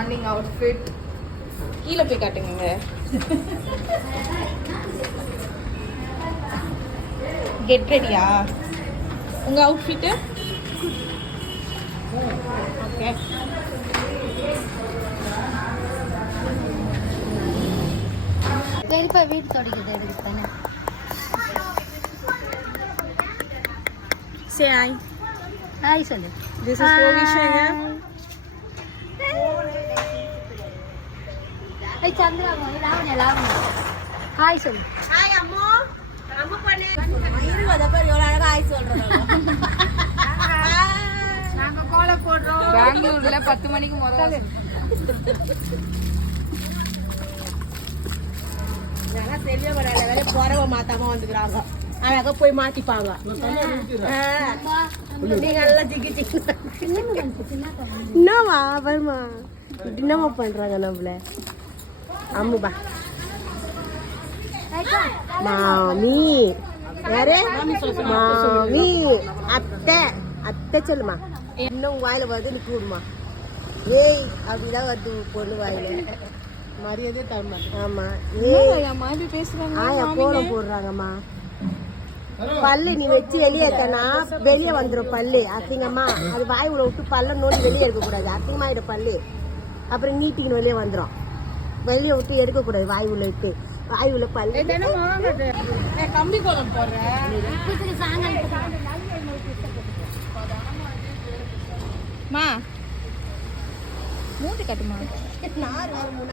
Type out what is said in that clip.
Morning outfit. கீழே போய் காட்டுங்க. கெட் ரெடியா? உங்கள் அவுட்ஃபிட்டு? ஓகே. பெரியப்பா வீட்டு தொடக்கிறது எடுத்து தானே. Say hi. Hi சொல்லு. This is Povishanya. Hey Chandra, Lavanya. Hi சொல்லு. Hi அம்மா. அம்மா பண்ணு. இருவத பேர் எவ்வளவு அழகா ஹாய் சொல்றாங்க. நாங்க கோல போடுறோம். பெங்களூர்ல 10 மணிக்கு முதல்ல. நாங்க செல்வியா வரால வேற போறவ மாத்தாம வந்துக்கறாங்க. அழகா போய் மாத்திப்பாங்க. நீங்க நல்லா ஜிகி ஜிகி. என்னவா வருமா? என்னமா பண்றாங்க நம்மள? அம்முபா. மாமி. யாரே? மாமி. அத்தை சொல்லுமா. இன்னும் வாயில வருது கூடுமா. ஏய் அப்படிதான் வருது பொண்ணு வாயில. மரியாதையே தர மாட்டேன். ஆமா. ஏய் அம்மா இப்படி பேசுறாங்க. ஆயா கோலம் போடுறாங்கம்மா. பல்லு நீ வச்சு வெளியே இருக்கனா வெளியே வந்துடும் பல்லு. அசிங்கம்மா அது வாய் உள்ள விட்டு பல்ல நோண்டி வெளியே இருக்கக்கூடாது. அசிங்கமாயிடும் பல்லு. அப்புறம் நீட்டிக்கு வெளியே வந்துடும். வெளியே விட்டு எடுக்கக்கூடாது வாய் உள்ள விட்டு. வாய் உள்ள பல்லு. கம்பி கோலம் போடுறேன். மா மூஞ்சி கட்டுமா.